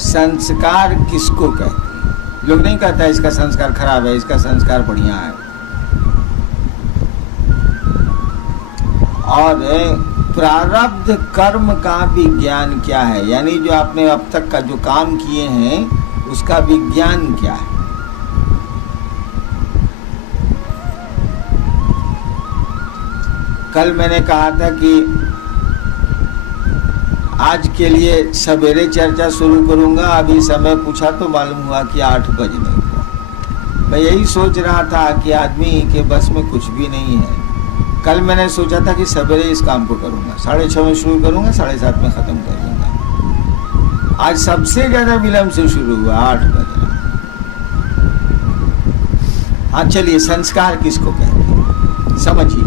संस्कार किसको कहते हैं? लोग नहीं कहता इसका संस्कार खराब है, इसका संस्कार बढ़िया है। और प्रारब्ध कर्म का विज्ञान क्या है, यानी जो आपने अब तक का जो काम किए हैं उसका विज्ञान क्या है। कल मैंने कहा था कि आज के लिए सवेरे चर्चा शुरू करूंगा, अभी समय पूछा तो मालूम हुआ कि 8 बजने को। मैं यही सोच रहा था कि आदमी के बस में कुछ भी नहीं है। कल मैंने सोचा था कि सवेरे इस काम को करूंगा, 6:30 में शुरू करूंगा, 7:30 में खत्म कर दूंगा। आज सबसे ज्यादा विलंब से शुरू हुआ, 8 बजे। हाँ चलिए, संस्कार किसको कहते हैं समझिए।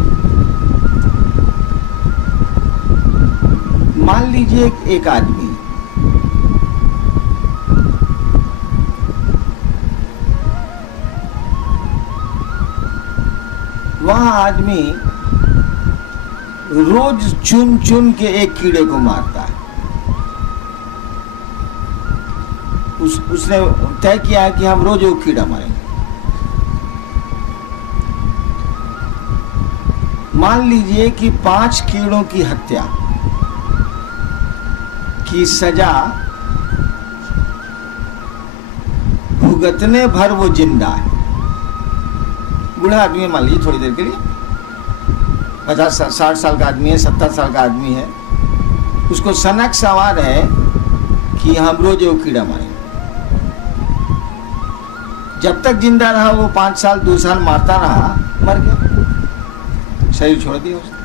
मान लीजिए एक आदमी वह आदमी रोज चुन चुन के एक कीड़े को मारता है। उसने तय किया है कि हम रोज एक कीड़ा मारेंगे। मान लीजिए कि 5 कीड़ों की हत्या की सजा भुगतने भर वो जिंदा है। बूढ़ा आदमी मान लीजिए थोड़ी देर के लिए, 50-60 साल का आदमी है, 70 साल का आदमी है, उसको सनक सवार है कि हम रोज वो कीड़ा मारेंगे। जब तक जिंदा रहा वो 5 साल 2 साल मारता रहा, मर गया, शरीर छोड़ दिया उसने।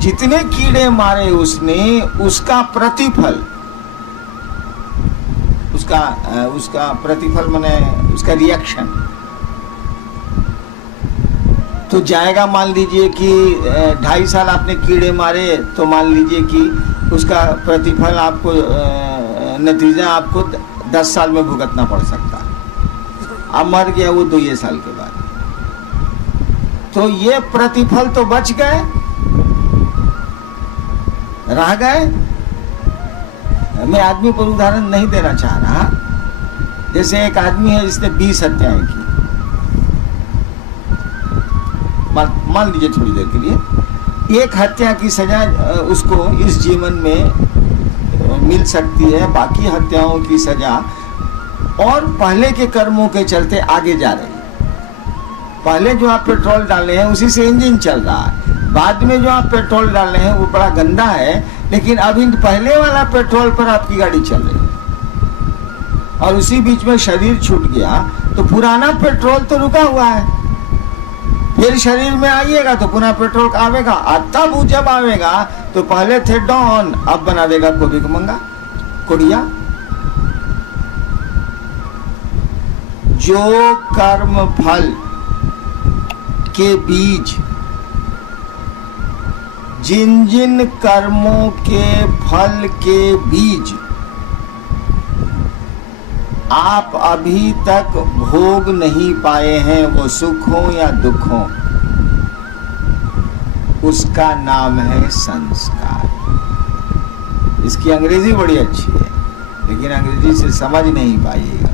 जितने कीड़े मारे उसने, उसका प्रतिफल, उसका प्रतिफल माने उसका रिएक्शन तो जाएगा। मान लीजिए कि 2.5 साल आपने कीड़े मारे, तो मान लीजिए कि उसका प्रतिफल आपको, नतीजा आपको 10 साल में भुगतना पड़ सकता है। अब मर गया वो 2 साल के बाद, तो ये प्रतिफल तो बच गए, रह गए। मैं आदमी पर उदाहरण नहीं देना चाह रहा। जैसे एक आदमी है जिसने 20 हत्याएं की, मान लीजिए थोड़ी देर के लिए, एक हत्या की सजा उसको इस जीवन में मिल सकती है, बाकी हत्याओं की सजा और पहले के कर्मों के चलते आगे जा रही है। पहले जो आप पेट्रोल डाले हैं उसी से इंजन चल रहा है, बाद में जो आप पेट्रोल डाल रहे हैं वो बड़ा गंदा है, लेकिन अभी पहले वाला पेट्रोल पर आपकी गाड़ी चल रही है। और उसी बीच में शरीर छूट गया तो पुराना पेट्रोल तो रुका हुआ है, फिर शरीर में आइएगा तो पुनः पेट्रोल आवेगा। तब वो जब आवेगा तो पहले थे डॉन, अब बना देगा कोबी को मंगा कोड़िया। जो कर्म फल के बीज, जिन जिन कर्मों के फल के बीज आप अभी तक भोग नहीं पाए हैं, वो सुख हो या दुख हो, उसका नाम है संस्कार। इसकी अंग्रेजी बड़ी अच्छी है, लेकिन अंग्रेजी से समझ नहीं पाइएगा,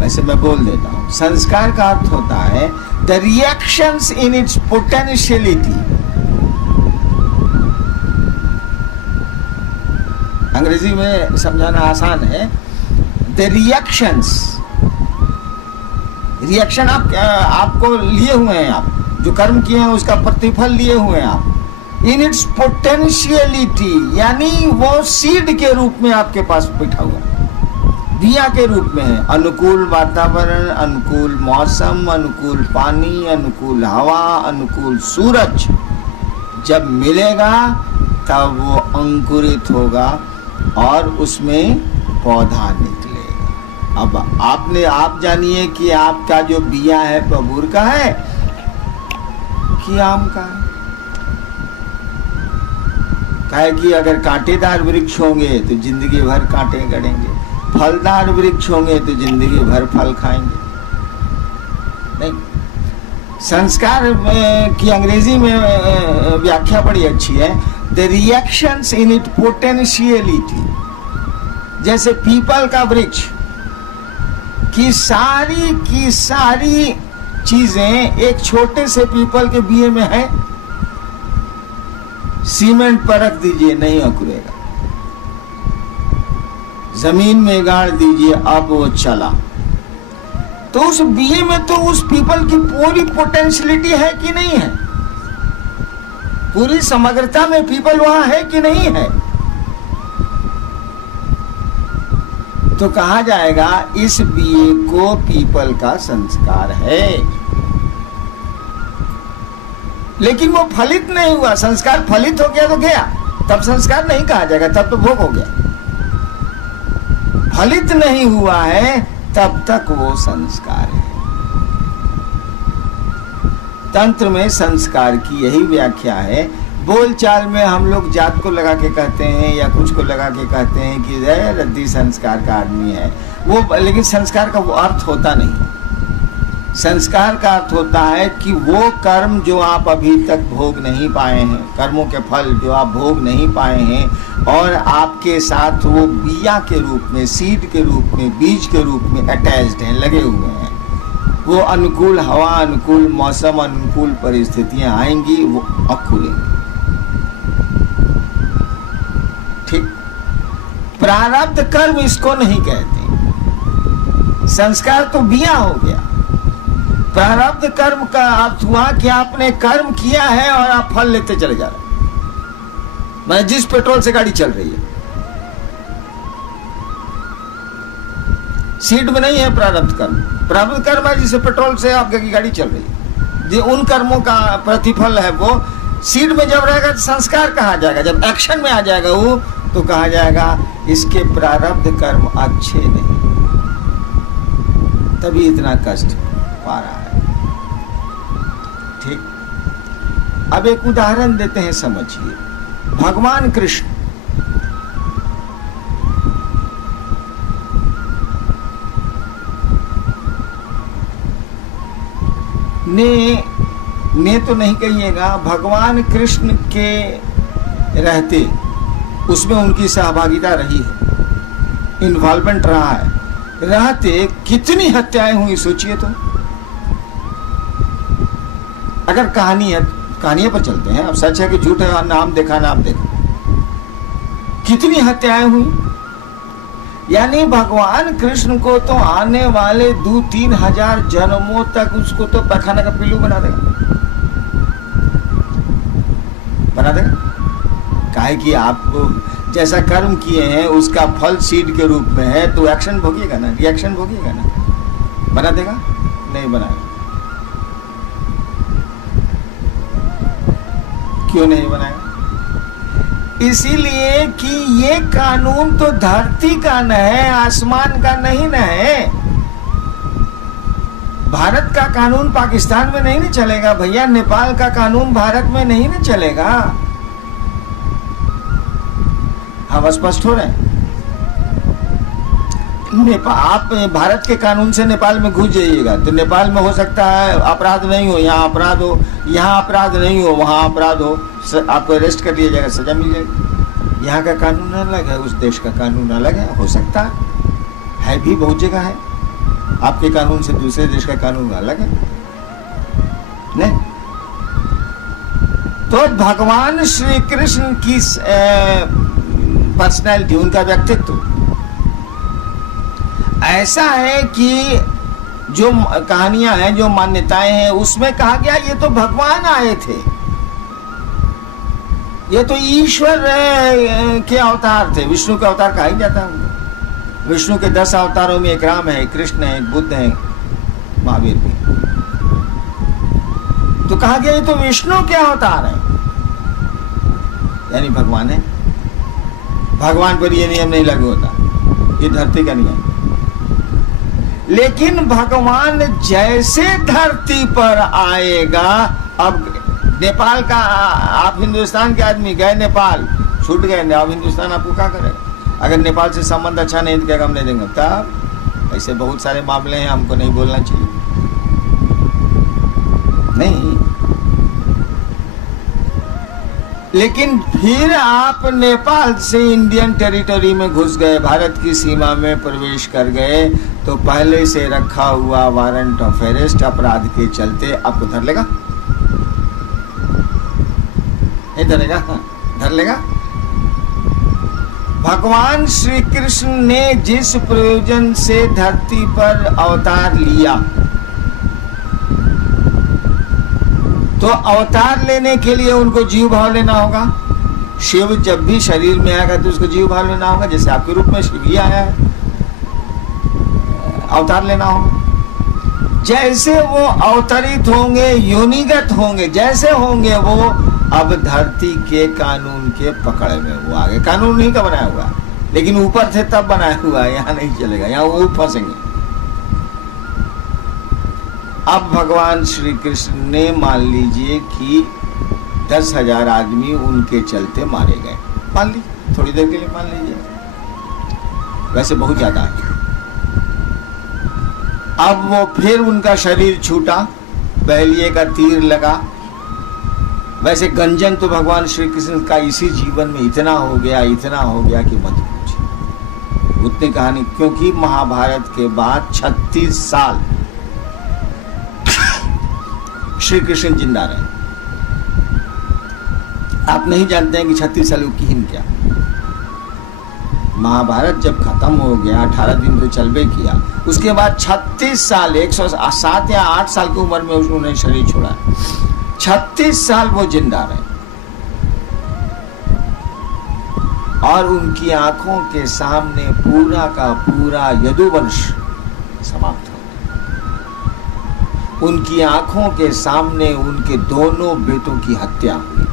वैसे मैं बोल देता हूं। संस्कार का अर्थ होता है the reactions in its potentiality. अंग्रेजी में समझाना आसान है। द रिएक्शंस, रिएक्शन आपको लिए हुए हैं, आप जो कर्म किए हैं उसका प्रतिफल लिए हुए हैं आप, इन इट्स पोटेंशियलिटी, यानी वो सीड के रूप में आपके पास बैठा हुआ है, दिया के रूप में है। अनुकूल वातावरण, अनुकूल मौसम, अनुकूल पानी, अनुकूल हवा, अनुकूल सूरज जब मिलेगा तब वो अंकुरित होगा और उसमें पौधा निकलेगा। अब आप जानिए कि आपका जो बिया है बबूर का है कि आम का है। काहे कि अगर कांटेदार वृक्ष होंगे तो जिंदगी भर कांटे गड़ेंगे, फलदार वृक्ष होंगे तो जिंदगी भर फल खाएंगे। नहीं, संस्कार की अंग्रेजी में व्याख्या बड़ी अच्छी है, the reactions in it potentiality, जैसे पीपल का वृक्ष की सारी चीजें एक छोटे से पीपल के बीए में है। सीमेंट पर रख दीजिए, नहीं अंकुरेगा। जमीन में गाड़ दीजिए, अब वो चला। तो उस बीए में तो उस पीपल की पूरी पोटेंशियलिटी है कि नहीं है? पूरी समग्रता में पीपल वहां है कि नहीं है? तो कहा जाएगा इस बीए को पीपल का संस्कार है। लेकिन वो फलित नहीं हुआ। संस्कार फलित हो गया तो गया, तब संस्कार नहीं कहा जाएगा, तब तो भोग हो गया। फलित नहीं हुआ है तब तक वो संस्कार है। तंत्र में संस्कार की यही व्याख्या है। बोलचाल में हम लोग जात को लगा के कहते हैं या कुछ को लगा के कहते हैं कि रद्दी संस्कार का आदमी है वो, लेकिन संस्कार का वो अर्थ होता नहीं। संस्कार का अर्थ होता है कि वो कर्म जो आप अभी तक भोग नहीं पाए हैं, कर्मों के फल जो आप भोग नहीं पाए हैं और आपके साथ वो बिया के रूप में, सीड के रूप में, बीज के रूप में अटैच्ड हैं, लगे हुए हैं। वो अनुकूल हवा, अनुकूल मौसम, अनुकूल परिस्थितियां आएंगी, वो अंकुरेंगी। ठीक। प्रारब्ध कर्म इसको नहीं कहते। संस्कार तो बिया हो गया। प्रारब्ध कर्म का अर्थ हुआ कि आपने कर्म किया है और आप फल लेते चले जा रहे हैं। मैं जिस पेट्रोल से गाड़ी चल रही है, सीट में नहीं है प्रारब्ध कर्म। प्रारब्ध कर्म है जिसे पेट्रोल से आपकी गाड़ी चल रही है, जो उन कर्मों का प्रतिफल है। वो सीट में जब रहेगा तो संस्कार कहा जाएगा। जब एक्शन में आ जाएगा वो, तो कहा जाएगा इसके प्रारब्ध कर्म अच्छे नहीं, तभी इतना कष्ट पा रहा है। ठीक। अब एक उदाहरण देते हैं, समझिए। भगवान कृष्ण ने तो नहीं कहिएगा, भगवान कृष्ण के रहते उसमें उनकी सहभागिता रही है, इन्वॉल्वमेंट रहा है। रहते कितनी हत्याएं हुई सोचिए तो। अगर कहानियां पर चलते हैं, अब सच है कि झूठ है, नाम देखा नाम देखा, कितनी हत्याएं हुई। यानी भगवान कृष्ण को तो आने वाले 2-3 हजार जन्मों तक उसको तो पैखाना का पिल्लू बना देगा। काहे कि आप जैसा कर्म किए हैं उसका फल सीड के रूप में है, तो एक्शन भोगिएगा ना, रिएक्शन भोगिएगा ना। बना देगा? नहीं बनाएगा। क्यों नहीं बनाएगा? इसीलिए कि ये कानून तो धरती का न है, आसमान का नहीं न है। भारत का कानून पाकिस्तान में नहीं न चलेगा भैया, नेपाल का कानून भारत में नहीं न चलेगा। हम स्पष्ट हो रहे हैं। आप भारत के कानून से नेपाल में घुस जाइएगा तो नेपाल में हो सकता है अपराध नहीं हो, यहाँ अपराध हो, यहाँ अपराध नहीं हो, वहाँ अपराध हो, आपको अरेस्ट कर लिया जाएगा, सजा मिल जाएगी। यहाँ का कानून अलग है, उस देश का कानून अलग है। हो सकता है भी, बहुत जगह है। आपके कानून से दूसरे देश का कानून अलग है। नहीं तो भगवान श्री कृष्ण की पर्सनैलिटी, उनका व्यक्तित्व ऐसा है कि जो कहानियां हैं, जो मान्यताएं हैं, उसमें कहा गया ये तो भगवान आए थे, ये तो ईश्वर के अवतार थे। विष्णु के अवतार कहा ही जाता है। विष्णु के 10 अवतारों में एक राम है, एक कृष्ण है, एक बुद्ध है, महावीर भी। तो कहा गया ये तो विष्णु के अवतार है, यानी भगवान है। भगवान पर ये नियम नहीं लागू होता, ये धरती का नियम। लेकिन भगवान जैसे धरती पर आएगा, अब नेपाल का, आप हिंदुस्तान के आदमी गए नेपाल, छूट गए, अब हिंदुस्तान आपको क्या करेगा? अगर नेपाल से संबंध अच्छा नहीं तो क्या हम नहीं देंगे? तब ऐसे बहुत सारे मामले हैं, हमको नहीं बोलना चाहिए। नहीं, लेकिन फिर आप नेपाल से इंडियन टेरिटरी में घुस गए, भारत की सीमा में प्रवेश कर गए, तो पहले से रखा हुआ वारंट ऑफ अरेस्ट अपराध के चलते आपको धर लेगा, नहीं धरेगा? धर लेगा। भगवान श्री कृष्ण ने जिस प्रयोजन से धरती पर अवतार लिया, तो अवतार लेने के लिए उनको जीव भाव लेना होगा। शिव जब भी शरीर में आएगा तो उसको जीव भाव लेना होगा, जैसे आपके रूप में शिव ही आया है, अवतार लेना होगा। जैसे वो अवतरित होंगे, योनिगत होंगे, जैसे होंगे वो अब धरती के कानून के पकड़ में वो आगे। कानून नहीं का बनाया हुआ, लेकिन ऊपर से तब बनाया हुआ है, यहाँ नहीं चलेगा, यहाँ वो फंसेंगे। अब भगवान श्री कृष्ण ने मान लीजिए कि 10,000 आदमी उनके चलते मारे गए, मान लीजिए, थोड़ी देर के लिए मान लीजिए, वैसे बहुत ज्यादा है। अब वो फिर उनका शरीर छूटा, बहलिए का तीर लगा। वैसे गंजन तो भगवान श्री कृष्ण का इसी जीवन में इतना हो गया कि मत पूछिए उतनी कहानी, क्योंकि महाभारत के बाद 36 साल श्री कृष्ण जिंदा रहे। आप नहीं जानते हैं कि 36 साल की हिम क्या। महाभारत जब खत्म हो गया, 18 दिन तो चलबे किया, उसके बाद 36 साल 107 या 8 साल की उम्र में उन्होंने शरीर छोड़ा। 36 साल वो जिंदा रहे और उनकी आंखों के सामने पूरा का पूरा यदुवंश समाप्त हो गया। उनकी आंखों के सामने उनके दोनों बेटों की हत्या हुई।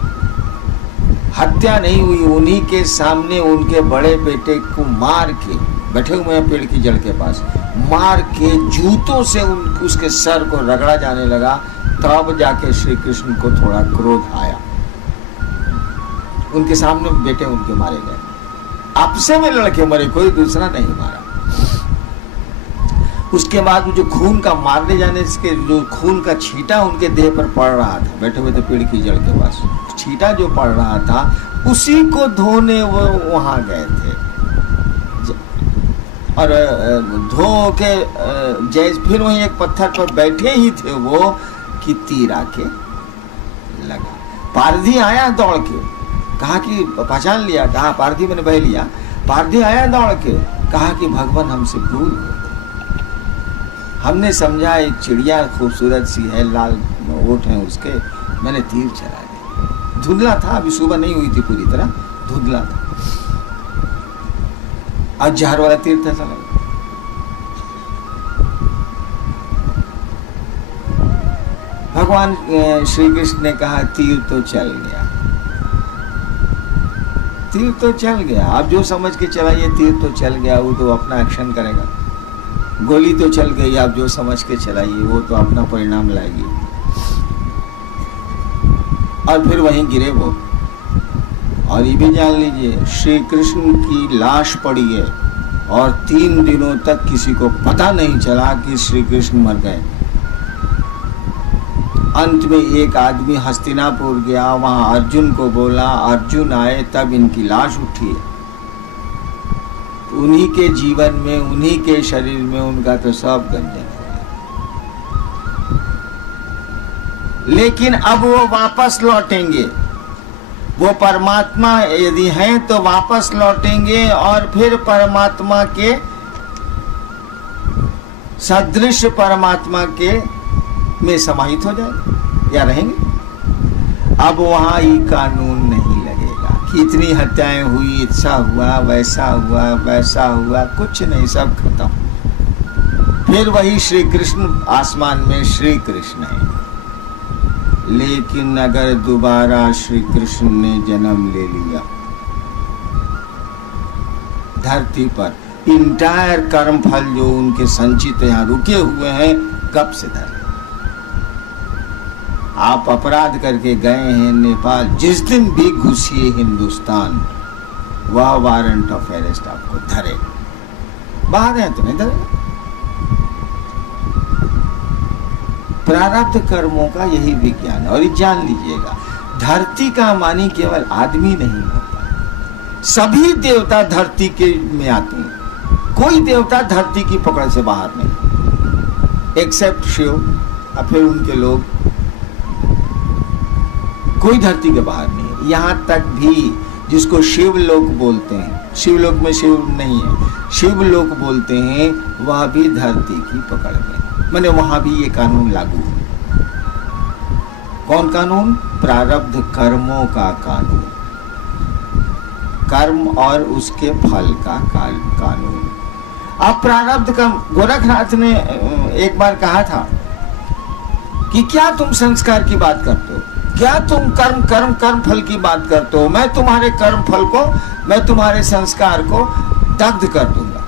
हत्या नहीं हुई, उन्हीं के सामने उनके बड़े बेटे को मार के, बैठे हुए हैं पेड़ की जड़ के पास, मार के जूतों से उसके सर को रगड़ा जाने लगा। तब जाके श्री कृष्ण को थोड़ा क्रोध आया। उनके सामने बेटे उनके मारे गए, आपसे में लड़के मरे, कोई दूसरा नहीं मारा। उसके बाद जो खून का मारने जाने के जो खून का छींटा उनके देह पर पड़ रहा था, बैठे हुए थे पेड़ की जड़ के पास, छींटा जो पड़ रहा था उसी को धोने वो वहां गए थे। और धो के जैसे फिर वहीं एक पत्थर पर बैठे ही थे वो कि तीर आके लगा। पारधी आया दौड़ के, कहा कि पहचान लिया, कहा पारधी मैंने बह लिया। पारधी आया दौड़ के, कहा कि भगवान हमसे भूल हो, हमने समझा एक चिड़िया खूबसूरत सी है, लाल ओठ है उसके, मैंने तीर चला दिया। धुंधला था, अभी सुबह नहीं हुई थी पूरी तरह, धुंधला था, आज जहर वाला तीर था चला। भगवान श्री कृष्ण ने कहा तीर तो चल गया, तीर तो चल गया, आप जो समझ के चलाइए, तीर तो चल गया, वो तो अपना एक्शन करेगा। गोली तो चल गई, आप जो समझ के चलाइए, वो तो अपना परिणाम लाएगी। और फिर वहीं गिरे वो। और ये भी जान लीजिए, श्री कृष्ण की लाश पड़ी है और 3 दिनों तक किसी को पता नहीं चला कि श्री कृष्ण मर गए। अंत में एक आदमी हस्तिनापुर गया, वहां अर्जुन को बोला, अर्जुन आए, तब इनकी लाश उठी। उन्हीं के जीवन में, उन्हीं के शरीर में उनका तो सब गंजन हो गया। लेकिन अब वो वापस लौटेंगे, वो परमात्मा यदि हैं तो वापस लौटेंगे और फिर परमात्मा के सदृश परमात्मा के में समाहित हो जाएंगे या रहेंगे। अब वहां ये कानून नहीं लगेगा कि इतनी हत्याएं हुई, ऐसा हुआ, वैसा हुआ, वैसा हुआ, कुछ नहीं, सब खत्म। फिर वही श्री कृष्ण आसमान में श्री कृष्ण है। लेकिन अगर दोबारा श्री कृष्ण ने जन्म ले लिया धरती पर, इंटायर कर्म फल जो उनके संचित यहाँ रुके हुए हैं, कब से धर। आप अपराध करके गए हैं नेपाल, जिस दिन भी घुसिए हिंदुस्तान, वह वारंट ऑफ अरेस्ट आपको धरेगा। बाहर हैं तो नहीं धरेगा। प्रारब्ध कर्मों का यही विज्ञान है। और ये जान लीजिएगा, धरती का मानी केवल आदमी नहीं होता, सभी देवता धरती के में आते हैं, कोई देवता धरती की पकड़ से बाहर नहीं, एक्सेप्ट शिव और फिर उनके लोग, कोई धरती के बाहर नहीं है। यहां तक भी जिसको शिवलोक बोलते हैं, शिवलोक में शिव नहीं है, शिवलोक बोलते हैं, वह भी धरती की पकड़ में, माने वहां भी ये कानून लागू है। कौन कानून? प्रारब्ध कर्मों का कानून, कर्म और उसके फल का कानून। अब प्रारब्ध कर्म, गोरखनाथ ने एक बार कहा था कि क्या तुम संस्कार की बात करते हो, क्या तुम कर्म फल की बात करते हो, मैं तुम्हारे कर्म फल को, मैं तुम्हारे संस्कार को दग्ध कर दूंगा।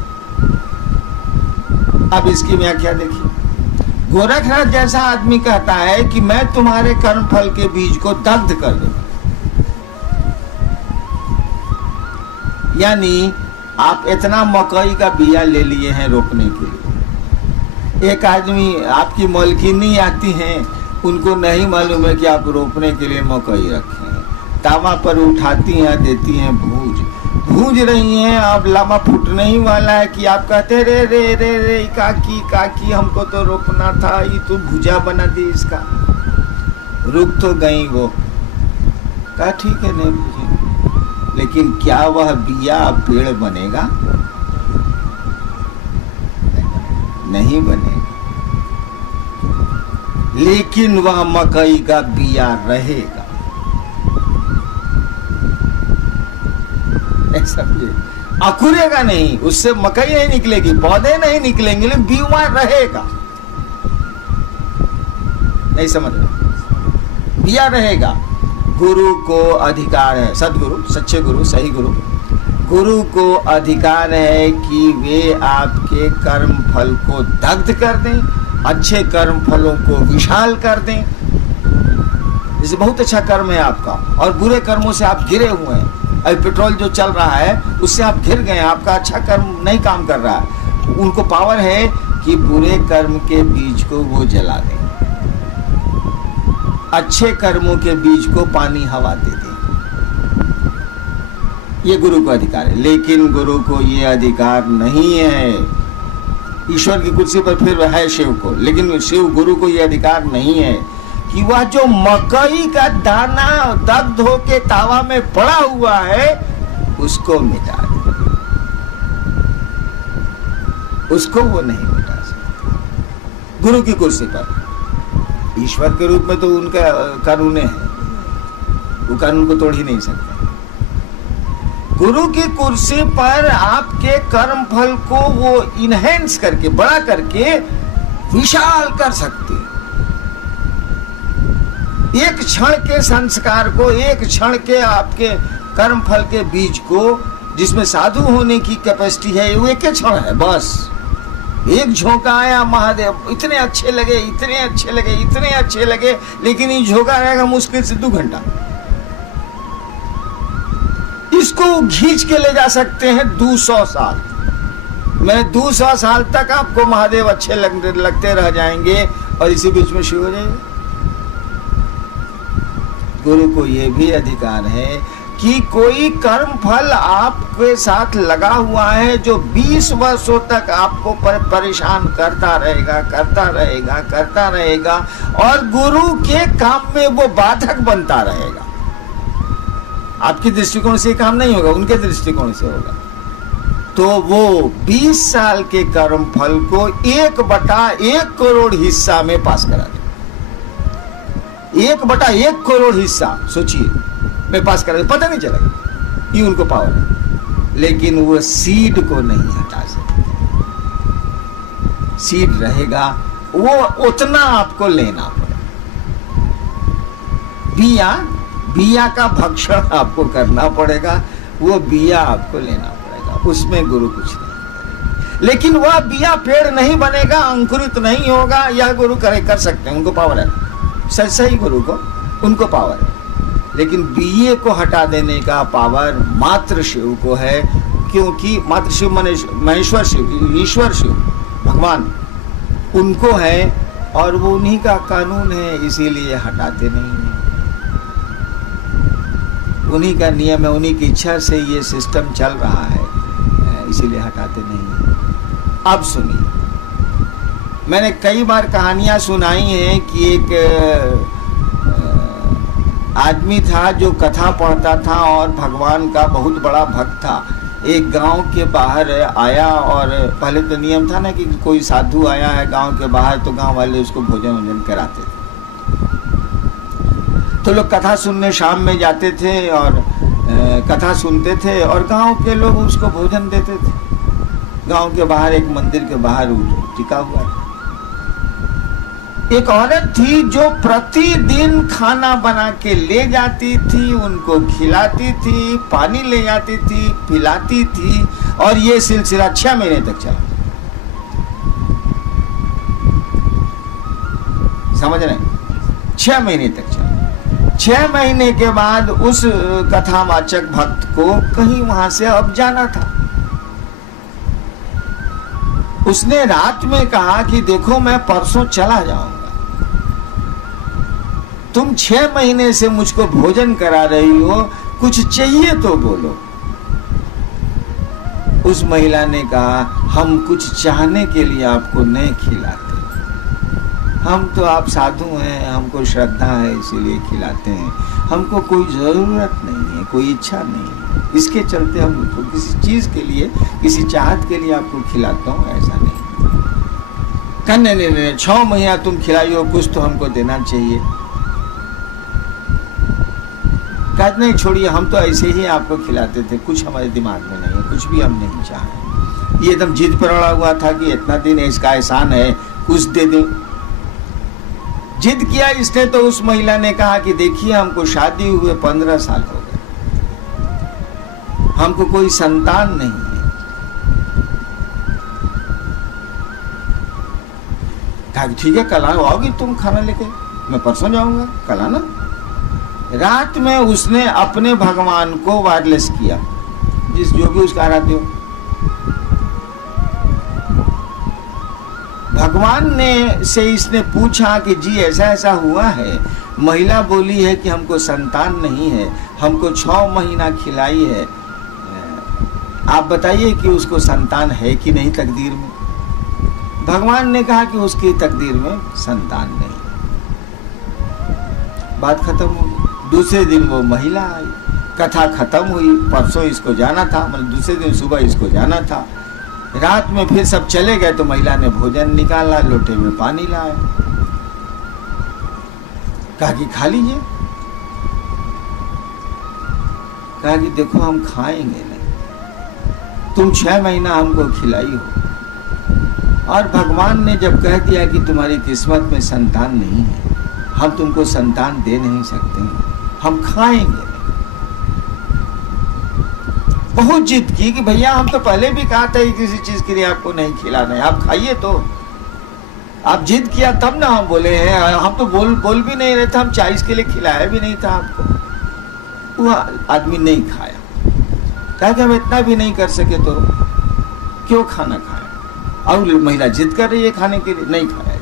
अब इसकी व्याख्या देखिए, गोरखनाथ जैसा आदमी कहता है कि मैं तुम्हारे कर्म फल के बीज को दग्ध कर दूंगा, यानी आप इतना मकई का बिया ले लिए हैं रोपने के लिए, एक आदमी आपकी मालकिनी आती हैं, उनको नहीं मालूम है कि आप रोपने के लिए मकई रखे हैं, तावा पर उठाती हैं, देती हैं भूज रही हैं, अब लामा फूटने ही वाला है कि आप कहते रे रे रे रे काकी हमको तो रोपना था, ये तो भुजा बना दी इसका। रुक तो गई वो, कहा ठीक है नहीं भूजे, लेकिन क्या वह बिया पेड़ बनेगा? नहीं बनेगा, लेकिन वह मकई का बिया रहेगा। समझे? अकुरेगा नहीं, उससे मकई नहीं निकलेगी, पौधे नहीं निकलेंगे, लेकिन बीमा रहेगा। नहीं समझ रहे? बिया रहेगा। गुरु को अधिकार है, सदगुरु, सच्चे गुरु, सही गुरु को अधिकार है कि वे आपके कर्म फल को दग्ध कर दें, अच्छे कर्म फलों को विशाल कर दें। जैसे बहुत अच्छा कर्म है आपका और बुरे कर्मों से आप घिरे हुए हैं, अभी पेट्रोल जो चल रहा है उससे आप घिर गए, आपका अच्छा कर्म नहीं काम कर रहा है, उनको पावर है कि बुरे कर्म के बीज को वो जला दें, अच्छे कर्मों के बीज को पानी हवा दे दें। ये गुरु का अधिकार है, लेकिन गुरु को ये अधिकार नहीं है। ईश्वर की कुर्सी पर फिर है शिव को, लेकिन शिव गुरु को ये अधिकार नहीं है कि वह जो मकई का दाना दग्ध होके तावा में पड़ा हुआ है उसको मिटा दे, उसको वो नहीं मिटा सकता गुरु की कुर्सी पर। ईश्वर के रूप में तो उनका कानून है, वो कानून को तोड़ ही नहीं सकते। गुरु की कुर्सी पर आपके कर्म फल को वो इनहेंस करके, बड़ा करके विशाल कर सकते हैं। एक क्षण के संस्कार को, एक क्षण के आपके कर्म फल के बीज को, जिसमें साधु होने की कैपेसिटी है, वो एक क्षण है बस। एक झोंका आया, महादेव इतने अच्छे लगे, इतने अच्छे लगे, इतने अच्छे लगे, लेकिन ये झोंका रहेगा मुश्किल से 2 घंटा। इसको खींच के ले जा सकते हैं 200 साल। मैं 200 साल तक आपको महादेव अच्छे लगते रह जाएंगे और इसी बीच में शिव हो जाएंगे। गुरु को यह भी अधिकार है कि कोई कर्म फल आपके साथ लगा हुआ है जो 20 वर्षों तक आपको परेशान करता रहेगा और गुरु के काम में वो बाधक बनता रहेगा। आपकी दृष्टिकोण से काम नहीं होगा, उनके दृष्टिकोण से होगा। तो वो 20 साल के कर्म फल को 1/1 करोड़ हिस्सा में पास करा दे। 1/1 करोड़ हिस्सा सोचिए मैं पास करा दे, पता नहीं चलेगा, ये उनको पावर है। लेकिन वो सीड को नहीं हटा सकते, सीड रहेगा, वो उतना आपको लेना पड़ेगा। बिया का भक्षण आपको करना पड़ेगा, वो बिया आपको लेना पड़ेगा, उसमें गुरु कुछ नहीं करेगा। लेकिन वह बिया पेड़ नहीं बनेगा, अंकुरित नहीं होगा, यह गुरु कर सकते हैं, उनको पावर है। सही गुरु को, उनको पावर है। लेकिन बिये को हटा देने का पावर मात्र शिव को है, क्योंकि मात्र शिव महेश्वर शिव, ईश्वर शिव, भगवान उनको है और वो उन्हीं का कानून है, इसीलिए हटाते नहीं है। उन्हीं का नियम है, उन्हीं की इच्छा से ये सिस्टम चल रहा है, इसीलिए हटाते नहीं हैं। अब सुनिए, मैंने कई बार कहानियां सुनाई हैं कि एक आदमी था जो कथा पढ़ता था और भगवान का बहुत बड़ा भक्त था। एक गांव के बाहर आया और पहले तो नियम था ना कि कोई साधु आया है गांव के बाहर तो गांव वाले उसको भोजन वोजन कराते थे। तो लोग कथा सुनने शाम में जाते थे और कथा सुनते थे और गांव के लोग उसको भोजन देते थे। गांव के बाहर एक मंदिर के बाहर टिका हुआ था। एक औरत थी जो प्रतिदिन खाना बना के ले जाती थी, उनको खिलाती थी, पानी ले जाती थी, पिलाती थी, और ये सिलसिला 6 महीने तक चला। समझ रहे? 6 महीने तक चला। 6 महीने के बाद उस कथावाचक भक्त को कहीं वहां से अब जाना था। उसने रात में कहा कि देखो मैं परसों चला जाऊंगा, तुम 6 महीने से मुझको भोजन करा रही हो, कुछ चाहिए तो बोलो। उस महिला ने कहा हम कुछ चाहने के लिए आपको नहीं खिलाते, हम तो आप साधु हैं, हमको श्रद्धा है इसीलिए खिलाते हैं, हमको कोई जरूरत नहीं है, कोई इच्छा नहीं है, इसके चलते हम किसी चीज के लिए, किसी चाहत के लिए आपको खिलाता हूँ, ऐसा नहीं। कहने नहीं 6 महीना तुम खिलाई हो, कुछ तो हमको देना चाहिए। कहते नहीं छोड़िए, हम तो ऐसे ही आपको खिलाते थे, कुछ हमारे दिमाग में नहीं है, कुछ भी हम नहीं चाहे। ये एकदम जिद पर अड़ा हुआ था कि इतना दिन इसका एहसान है, कुछ दे दे। जिद किया इसने तो उस महिला ने कहा कि देखिए हमको शादी हुए 15 साल हो गए, हमको कोई संतान नहीं है। कहा ठीक है कल आओगी तुम खाना लेके, मैं परसों जाऊंगा, कल आना। रात में उसने अपने भगवान को वायरलेस किया, जिस जो भी उसका आराध्य हो। भगवान ने से इसने पूछा कि जी ऐसा ऐसा हुआ है, महिला बोली है कि हमको संतान नहीं है, हमको 6 महीना खिलाई है, आप बताइए कि उसको संतान है कि नहीं तकदीर में। भगवान ने कहा कि उसकी तकदीर में संतान नहीं। बात खत्म हो गई। दूसरे दिन वो महिला आई, कथा खत्म हुई, परसों इसको जाना था, मतलब दूसरे दिन सुबह इसको जाना था। रात में फिर सब चले गए तो महिला ने भोजन निकाला, लोटे में पानी लाया, कहा कि खा लीजिए। कहा कि देखो हम खाएंगे नहीं, तुम 6 महीना हमको खिलाई हो, और भगवान ने जब कह दिया कि तुम्हारी किस्मत में संतान नहीं है, हम तुमको संतान दे नहीं सकते, हम खाएंगे नहीं। बहुत जिद की कि भैया हम तो पहले भी कहा था किसी चीज के लिए आपको नहीं खिलाना है, आप खाइए। तो आप जिद किया तब ना हम बोले हैं, हम तो बोल भी नहीं रहे थे, हम चाइस के लिए खिलाया भी नहीं था आपको। वो आदमी नहीं खाया, कहा कि हम इतना भी नहीं कर सके तो क्यों खाना खाए। और महिला जिद कर रही है खाने के लिए, नहीं खाया।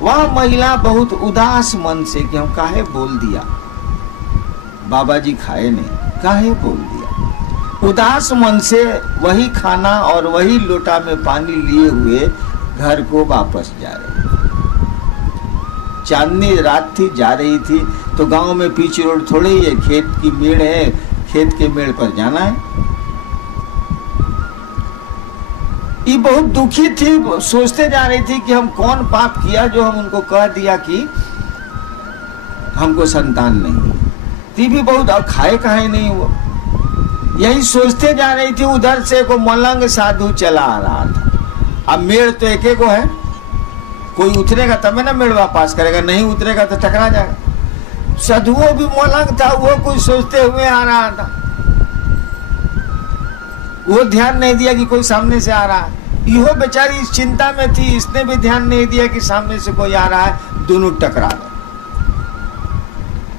वह महिला बहुत उदास मन से कि हम काहे बोल दिया, बाबा जी खाए नहीं, काहे बोल दिया। उदास मन से वही खाना और वही लोटा में पानी लिए हुए घर को वापस जा रही थी। चांदनी रात थी, जा रही थी तो गांव में पीछे रोड थोड़े ही है, खेत की मेड़ है, खेत के मेड़ पर जाना है। ये बहुत दुखी थी, सोचते जा रही थी कि हम कौन पाप किया जो हम उनको कह दिया कि हमको संतान नहीं है। ती भी बहुत, और खाए काहे नहीं वो, यही सोचते जा रही थी। उधर से को मलंग साधु चला आ रहा था। अब मेड़ तो एक एक है, कोई उतरेगा तब ना मेड़ पास करेगा, नहीं उतरेगा तो टकरा जाएगा। साधुओं भी मलंग था, वो कुछ सोचते हुए आ रहा था, वो ध्यान नहीं दिया कि कोई सामने से आ रहा है। इहो बेचारी इस चिंता में थी, इसने भी ध्यान नहीं दिया कि सामने से कोई आ रहा है। दोनों टकरा गए,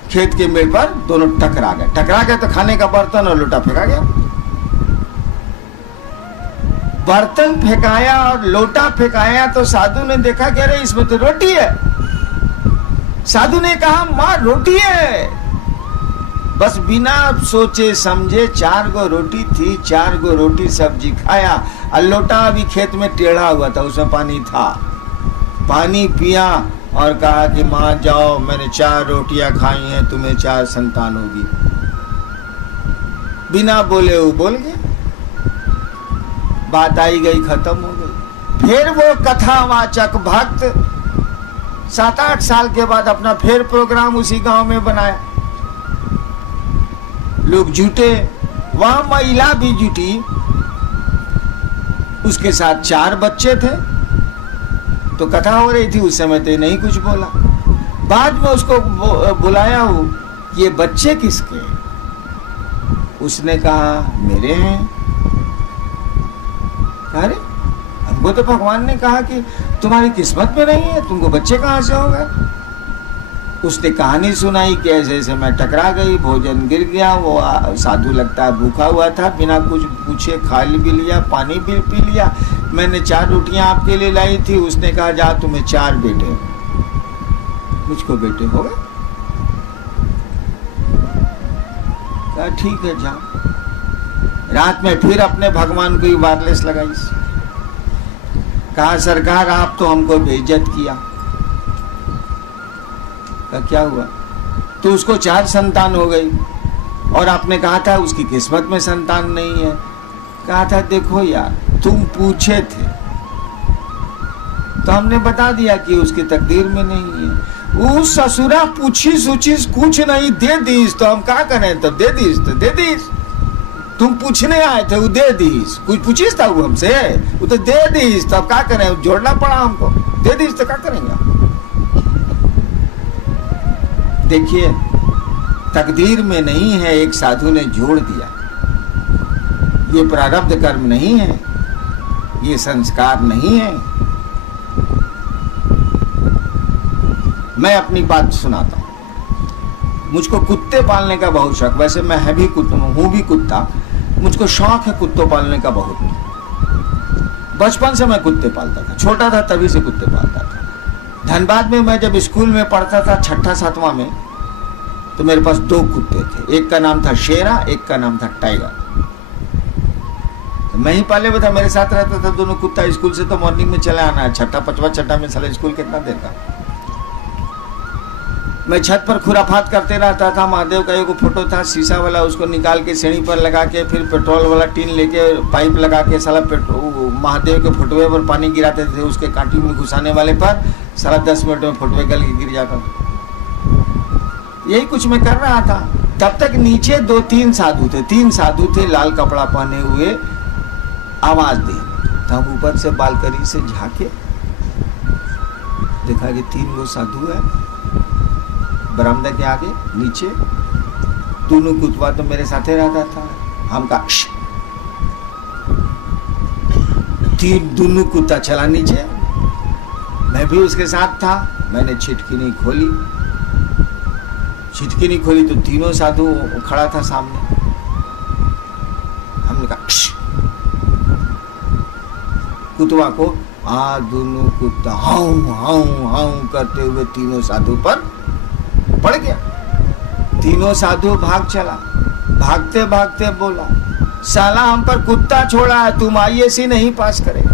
खेत के मेड़ पर दोनों टकरा गए। टकरा गए तो खाने का बर्तन और लोटा फेंका गया। बर्तन फेंकाया और लोटा फेंकाया तो साधु ने देखा कि अरे इसमें तो रोटी है। साधु ने कहा माँ रोटी है। बस बिना सोचे समझे 4 गो रोटी थी, 4 गो रोटी सब्जी खाया, और लोटा अभी खेत में टेढ़ा हुआ था, उसमें पानी था, पानी पिया और कहा कि माँ जाओ, मैंने 4 रोटियां खाई हैं, तुम्हें 4 संतान होगी। बिना बोले वो बोल गया, बात आई गई, खत्म हो गई। फिर वो कथावाचक भक्त 7-8 साल के बाद अपना फिर प्रोग्राम उसी गांव में बनाया। लोग जुटे, वहां महिला भी जुटी, उसके साथ 4 बच्चे थे। तो कथा हो रही थी, उस समय तो नहीं कुछ बोला। बाद में उसको बुलाया हो, ये बच्चे किसके? उसने कहा मेरे हैं। अरे हमको तो भगवान ने कहा कि तुम्हारी किस्मत में नहीं है, तुमको बच्चे कहां से हो गए? उसने कहानी सुनाई कि ऐसे ऐसे मैं टकरा गई, भोजन गिर गया, वो साधु लगता है भूखा हुआ था, बिना कुछ पूछे खा भी लिया, पानी भी पी लिया। मैंने 4 रोटियां आपके लिए लाई थी, उसने कहा जा तुम्हें 4 बेटे, मुझको बेटे हो गए। कहा ठीक है जाओ। रात में फिर अपने भगवान को ही वायरलेस लगाई। कहा सरकार आप तो हमको बेइज्जत किया। कहा क्या हुआ? तो उसको 4 संतान हो गई और आपने कहा था उसकी किस्मत में संतान नहीं है। कहा था देखो यार तुम पूछे थे तो हमने बता दिया कि उसकी तकदीर में नहीं है। वो ससुरा पूछी सूचिस कुछ नहीं, दे दीस तो हम क्या करें? तो दे दीस तो दे दीस। तुम पूछने आए थे वो दे दीस, कुछ पूछिस था वो हमसे, वो तो दे दीस तो अब क्या करें? जोड़ना पड़ा हमको, दे दीस तो क्या करेंगे? देखिए तकदीर में नहीं है, एक साधु ने जोड़ दिया। ये प्रारब्ध कर्म नहीं है, ये संस्कार नहीं है। मैं अपनी बात सुनाता हूं। मुझको कुत्ते पालने का बहुत शौक, वैसे मैं है भी कुत्ता, हूं भी कुत्ता, मुझको शौक है कुत्तों पालने का बहुत। बचपन से मैं कुत्ते पालता था, छोटा था तभी से कुत्ते पालता था। धनबाद में मैं जब स्कूल में पढ़ता था 6ठा-7वां में, तो मेरे पास 2 कुत्ते थे, एक का नाम था शेरा, एक का नाम था टाइगर। तो मैं ही पाले हुआ था, मेरे साथ रहता था दोनों कुत्ता। स्कूल से तो मॉर्निंग में चले आना है, 6ठा 5वां 6ठा में साला स्कूल कितना देर का। मैं छत पर खुराफात करते रहता था। महादेव का एक फोटो था शीशा वाला, उसको निकाल के सीढ़ी पर लगा के फिर पेट्रोल वाला टीन लेके पाइप लगा के साला महादेव के फोटोए पर पानी गिराते थे, उसके कांटी में घुसाने वाले पर साला 10 मिनट में फोटोए गल के गिर जाता। यही कुछ मैं कर रहा था। तब तक नीचे 2-3 साधु थे, 3 साधु थे लाल कपड़ा पहने हुए, आवाज दे। तो हम ऊपर से बालकनी से झांके, देखा कि 3 वो साधु है बरामदा के आगे नीचे। दोनों कुत्ता तो मेरे साथ ही रहता था। हम का 3 दोनों कुत्ता चला नीचे, मैं भी उसके साथ था। मैंने छिटकी नहीं खोली, छिटकी नहीं खोली तो तीनों साधु खड़ा था सामने। हमने कहा कुत्ता को, दोनों कुत्ता हाउ हाउ हाउ करते हुए तीनों साधु पर पड़ गया। तीनों साधु भाग चला, भागते भागते बोला साला हम पर कुत्ता छोड़ा है, तुम IAC नहीं पास करेगा।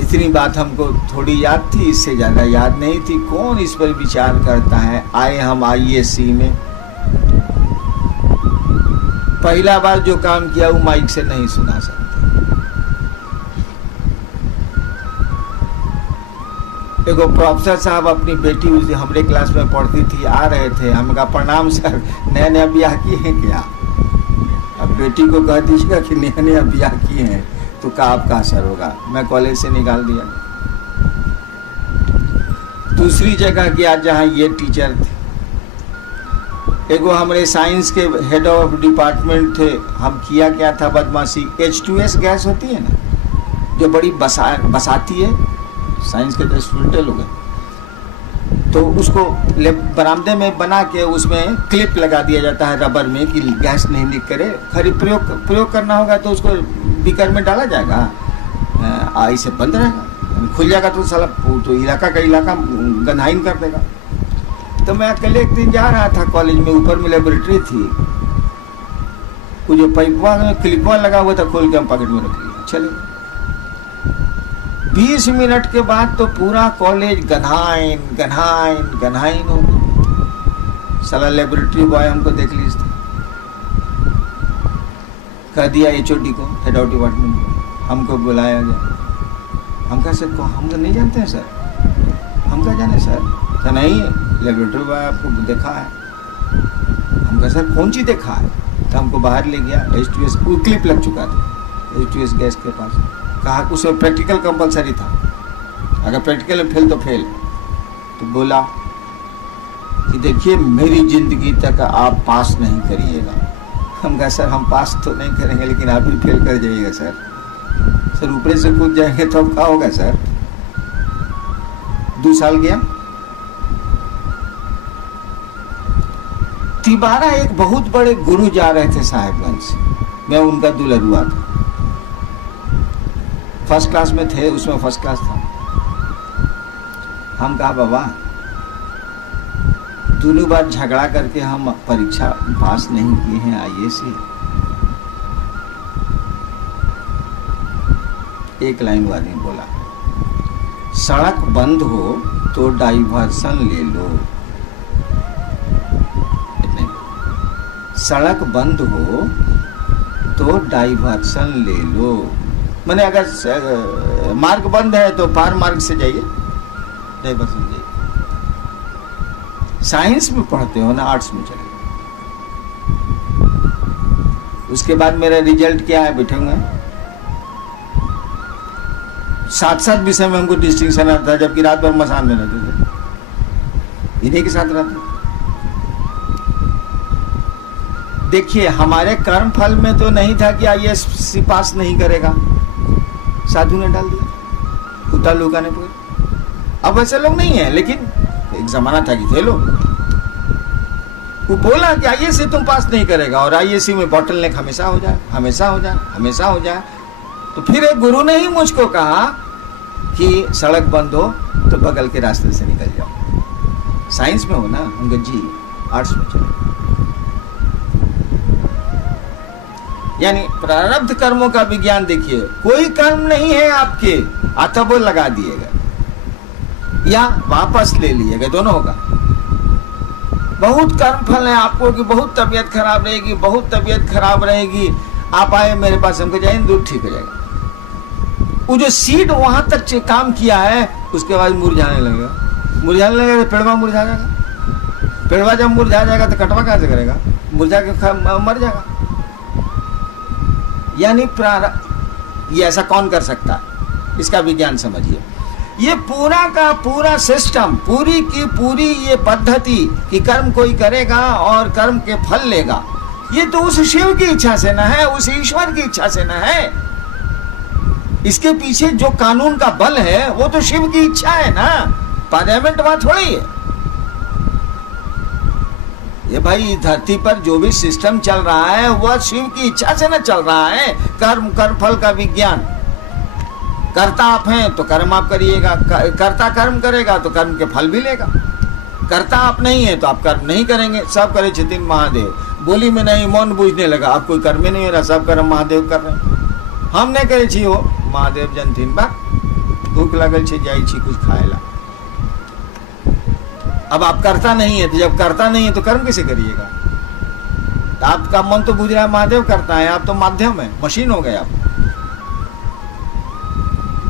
इतनी बात हमको थोड़ी याद थी, इससे ज्यादा याद नहीं थी। कौन इस पर विचार करता है? आए हम IAC में, पहला बार जो काम किया वो माइक से नहीं सुना सकते। देखो प्रोफेसर साहब अपनी बेटी उस हमारे क्लास में पढ़ती थी, आ रहे थे। हम कहा प्रणाम सर, नया नया ब्याह किए हैं क्या? अब बेटी को कह दीजिएगा कि नया नया ब्याह किए हैं तो का आपका असर होगा। मैं कॉलेज से निकाल दिया। दूसरी जगह गया जहाँ ये टीचर थे, एगो हमारे साइंस के हेड ऑफ डिपार्टमेंट थे। हम किया क्या था बदमाशी, H2S गैस होती है ना जो बड़ी बसाती है, साइंस के तो स्टूडेंट लोग हैं, तो उसको बरामदे में बना के उसमें क्लिप लगा दिया जाता है रबर में कि गैस नहीं लीक करे। खरी प्रयोग करना होगा तो उसको बीकर में डाला जाएगा, ऐसे बंद रहेगा। खुल जाएगा तो साला तो इलाका का इलाका गंधाइन कर देगा। तो मैं अकेले एक दिन जा रहा था कॉलेज में, ऊपर में लेबोरेटरी थी, वो जो पाइपवा में क्लिपवा लगा हुआ था खोल के हम पॉकेट में रख लिया, चले। 20 मिनट के बाद तो पूरा कॉलेज गंधाइन गंधाइन गंधाइन हो गया। साला लेबोरेटरी बॉय हमको देख ली, कह दिया HOD को, हेड ऑफ डिपार्टमेंट को, हमको बुलाया गया। हम कहा सर को हम तो नहीं जानते हैं सर, हम क्या जाने सर। तो नहीं, लेबोरेटरी बॉय आपको देखा है। हम कहा सर कौन चीज़ देखा है? तो हमको बाहर ले गया, H2S क्लिप लग चुका था H2S गैस के पास। कहा उसमें प्रैक्टिकल कंपलसरी था, अगर प्रैक्टिकल में फेल तो फेल। तो बोला कि देखिए मेरी जिंदगी तक आप पास नहीं करिएगा। हम कहा सर हम पास तो नहीं करेंगे, लेकिन आप भी फेल कर जाइएगा सर। सर ऊपर से कूद जाएंगे तो अब क्या होगा सर? 2 साल गया। तिबारा एक बहुत बड़े गुरु जा रहे थे साहेबगंज से, मैं उनका दुल्हरुआ था। फर्स्ट क्लास में थे, उसमें फर्स्ट क्लास था। हम कहा बाबा दोनों बार झगड़ा करके हम परीक्षा पास नहीं किए हैं IAS से। एक लाइन वाली बोला, सड़क बंद हो तो डाइवर्सन ले लो। सड़क बंद हो तो डाइवर्सन ले लो, मैंने अगर मार्ग बंद है तो पार मार्ग से जाइए, डाइवर्सन जाइए। साइंस में पढ़ते हो ना, आर्ट्स में चले। उसके बाद मेरा रिजल्ट क्या है, बैठे हुए 7 विषय में हमको डिस्टिंक्शन आता था, जबकि रात भर मसान में रहते थे, इन्हीं के साथ रहते। देखिए हमारे कर्म फल में तो नहीं था कि IAS पास नहीं करेगा, साधु ने डाल दिया, कुत्ता लुकाने पर। अब वैसे लोग नहीं है, लेकिन एक जमाना था कि थे लोग। वो बोला कि IAS से तुम पास नहीं करेगा, और IAS में बॉटल नेक हमेशा हो जाए, हमेशा हो जाए, हमेशा हो जाए। तो फिर एक गुरु ने ही मुझको कहा कि सड़क बंद हो तो बगल के रास्ते से निकल जाओ। साइंस में हो ना, उनका जी आर्ट्स में चले। यानी प्रारब्ध कर्मों का विज्ञान देखिए, कोई कर्म नहीं है आपके, अथवा लगा दिएगा या वापस ले लिएगा, दोनों होगा। बहुत कर्म फल है आपको कि बहुत तबीयत खराब रहेगी, बहुत तबीयत खराब रहेगी, आप आए मेरे पास, हमको जाए दूध ठीक हो जाएगा। वो जो सीड वहां तक काम किया है, उसके बाद मुरझाने लगेगा, मुरझाने लगेगा तो पेड़वा मुरझा जाएगा। पेड़वा जब मुरझा जाएगा तो कटवा कहां से करेगा? मुरझा के मर जाएगा। यानी प्रारब्ध, ये ऐसा कौन कर सकता है? इसका विज्ञान समझिए। ये पूरा का पूरा सिस्टम, पूरी की पूरी ये पद्धति कि कर्म कोई करेगा और कर्म के फल लेगा, ये तो उस शिव की इच्छा से न है, उस ईश्वर की इच्छा से न है। इसके पीछे जो कानून का बल है वो तो शिव की इच्छा है ना, पार्लियामेंट वहां थोड़ी है। ये भाई धरती पर जो भी सिस्टम चल रहा है वह शिव की इच्छा से न चल रहा है। कर्म कर्म फल का विज्ञान, कर्ता आप हैं तो कर्म आप करिएगा, कर्ता कर्म करेगा तो कर्म के फल भी लेगा। कर्ता आप नहीं है तो आप कर्म नहीं करेंगे। सब करे छथिन महादेव, बोली में नहीं, मौन बूझने लगा, आप कोई कर्म नहीं हो रहा, सब कर्म महादेव कर रहे हैं। हम नहीं करे छी, हो महादेव जनथिन बा, भूख लगल छे जाई छी कुछ खाएला। अब आप करता नहीं है, तो जब करता नहीं है तो कर्म कैसे करिएगा? तो आपका मन तो बुझ रहा है महादेव करता है, आप तो माध्यम है, मशीन हो गए आप।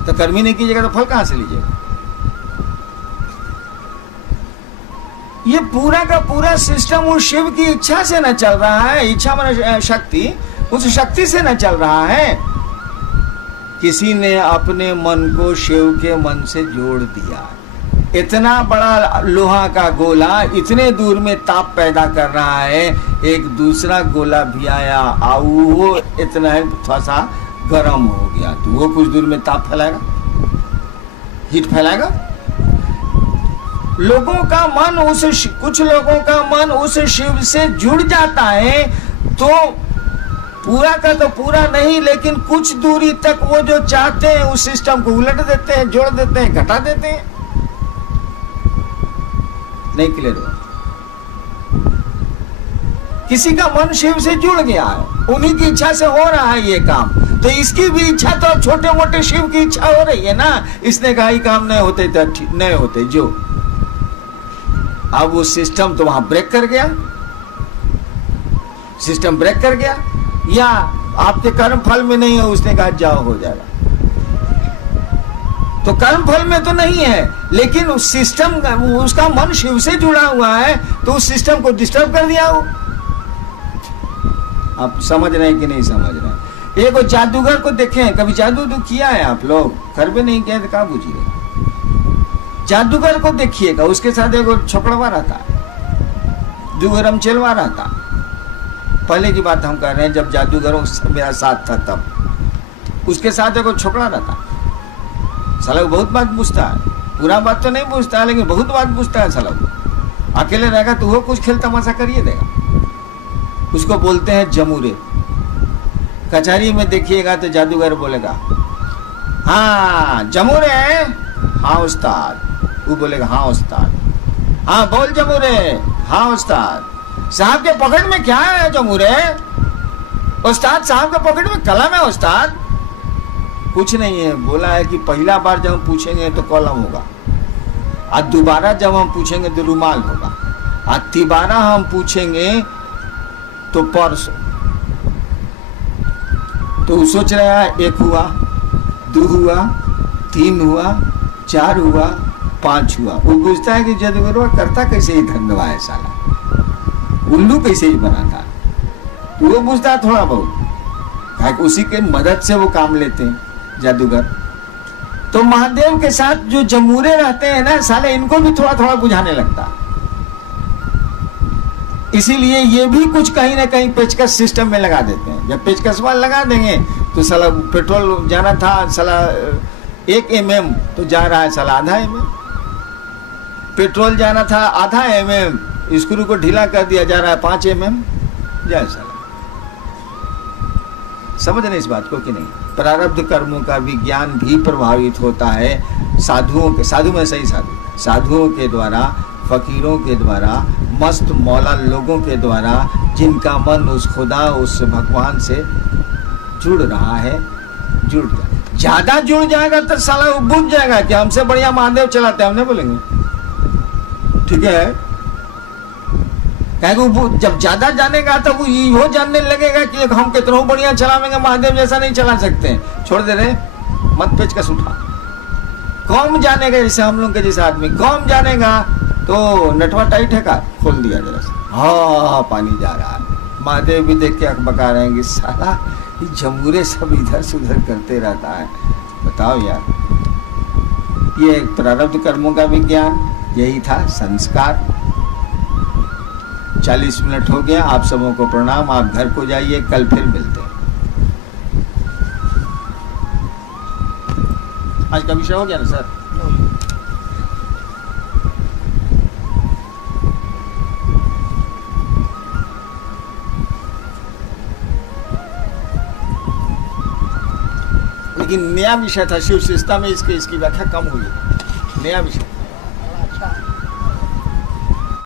तो कर्म ही नहीं कीजिएगा तो फल कहां से लीजिएगा? ये पूरा का पूरा सिस्टम उस शिव की इच्छा से न चल रहा है। इच्छा माने शक्ति, उस शक्ति से न चल रहा है। किसी ने अपने मन को शिव के मन से जोड़ दिया। इतना बड़ा लोहा का गोला इतने दूर में ताप पैदा कर रहा है, एक दूसरा गोला भी आया, वो इतना थोड़ा सा गर्म हो गया, तो वो कुछ दूर में ताप फैलाएगा, हीट फैलाएगा। लोगों का मन कुछ लोगों का मन उस शिव से जुड़ जाता है तो पूरा का तो पूरा नहीं, लेकिन कुछ दूरी तक वो जो चाहते हैं उस सिस्टम को उलट देते हैं, जोड़ देते हैं, घटा देते हैं। नहीं क्लियर हुआ? किसी का मन शिव से जुड़ गया है, उन्हीं की इच्छा से हो रहा है ये काम, तो इसकी भी इच्छा तो छोटे मोटे शिव की इच्छा हो रही है ना। इसने कहा ये काम नहीं होते तो नहीं होते जो, अब वो सिस्टम तो वहां ब्रेक कर गया, सिस्टम ब्रेक कर गया, या आपके कर्म फल में नहीं है, उसने कहा जाओ हो जाएगा। तो कर्म फल में तो नहीं है, लेकिन उस सिस्टम, उसका मन शिव से जुड़ा हुआ है, तो उस सिस्टम को डिस्टर्ब कर दिया वो। आप समझ रहे हैं कि नहीं समझ रहे हैं? एक जादूगर को देखें, कभी जादू किया है आप लोग? घर पे नहीं किया तो क्या पूछिए। जादूगर को देखिएगा, उसके साथ एक छोकड़वा रहता, दुगरम चलवा रहता। पहले की बात हम कर रहे हैं, जब जादूगरों मेरा साथ था तब। उसके साथ एक छोकरा रहता, साला बहुत बात पूछता है, पूरा बात तो नहीं पूछता है, लेकिन बहुत बात पूछता है साला। अकेले रहेगा तो वो कुछ खेल तमाशा करिए देगा। उसको बोलते हैं जमूरे। कचहरी में देखिएगा तो जादूगर बोलेगा हाँ जमूरे, हाँ उस्ताद। वो बोलेगा हाँ उस्ताद। हाँ बोल जमूरे, हाँ उस्ताद। साहब के पॉकेट में क्या है जमूरे? उस्ताद साहब के पॉकेट में कलम है उस्ताद। कुछ नहीं है, बोला है कि पहला बार जब हम पूछेंगे तो कलम होगा, और दोबारा जब हम पूछेंगे तो रुमाल होगा, और तिबारा हम पूछेंगे तो पर्स। तो सोच रहा है 1 हुआ, 2 हुआ, 3 हुआ, 4 हुआ, 5 हुआ। वो पूछता है कि जादूगर करता कैसे ही धंधवा है साला, उल्लू कैसे ही बनाता। तो वो पूछता है थोड़ा बहुत, उसी के मदद से वो काम लेते हैं जादूगर। तो महादेव के साथ जो जमूरे रहते हैं ना साले, इनको भी थोड़ा थोड़ा बुझाने लगता। इसीलिए ये भी कुछ कहीं ना कहीं पेचकस सिस्टम में लगा देते हैं। जब पेचकस वाल लगा देंगे तो साला पेट्रोल जाना था साला 1 mm, तो जा रहा है साला आधा mm। पेट्रोल जाना था आधा mm, स्क्रू को ढीला कर दिया, जा रहा है 5 mm। जाए साला। समझ रहे इस बात को कि नहीं? प्रारब्ध कर्मों का विज्ञान भी प्रभावित होता है साधुओं के, साधु में सही साधु, साधुओं के द्वारा, फकीरों के द्वारा, मस्त मौला लोगों के द्वारा, जिनका मन उस खुदा, उस भगवान से जुड़ रहा है। जुड़ जाए, ज्यादा जुड़ जाएगा तो साला वो बुझ जाएगा कि हमसे बढ़िया महादेव चलाते हैं, हमने बोलेंगे ठीक है। कहेंगे जब ज्यादा जानेगा तो वो ये जानने लगेगा कि हम कितना बढ़िया चलावेंगे, महादेव जैसा नहीं चला सकते। छोड़ दे रहे, मत पेचकस उठा। कौन जानेगा, जैसे हम लोग के जैसे आदमी कौन जानेगा, तो नटवा टाइट है का खोल दिया जरा से, हाँ पानी जा रहा है। महादेव भी देख के अकबका रहे हैं कि साला ये जमूरे सब इधर से उधर करते रहता है। बताओ यार, ये प्रारब्ध कर्मों का विज्ञान यही था, संस्कार। 40 मिनट हो गया, आप सबों को प्रणाम। आप घर को जाइए, कल फिर मिलते हैं। आज का विषय हो गया ना सर? लेकिन नया विषय था शिव शिष्टा में, इसकी व्याख्या कम हुई है। नया विषय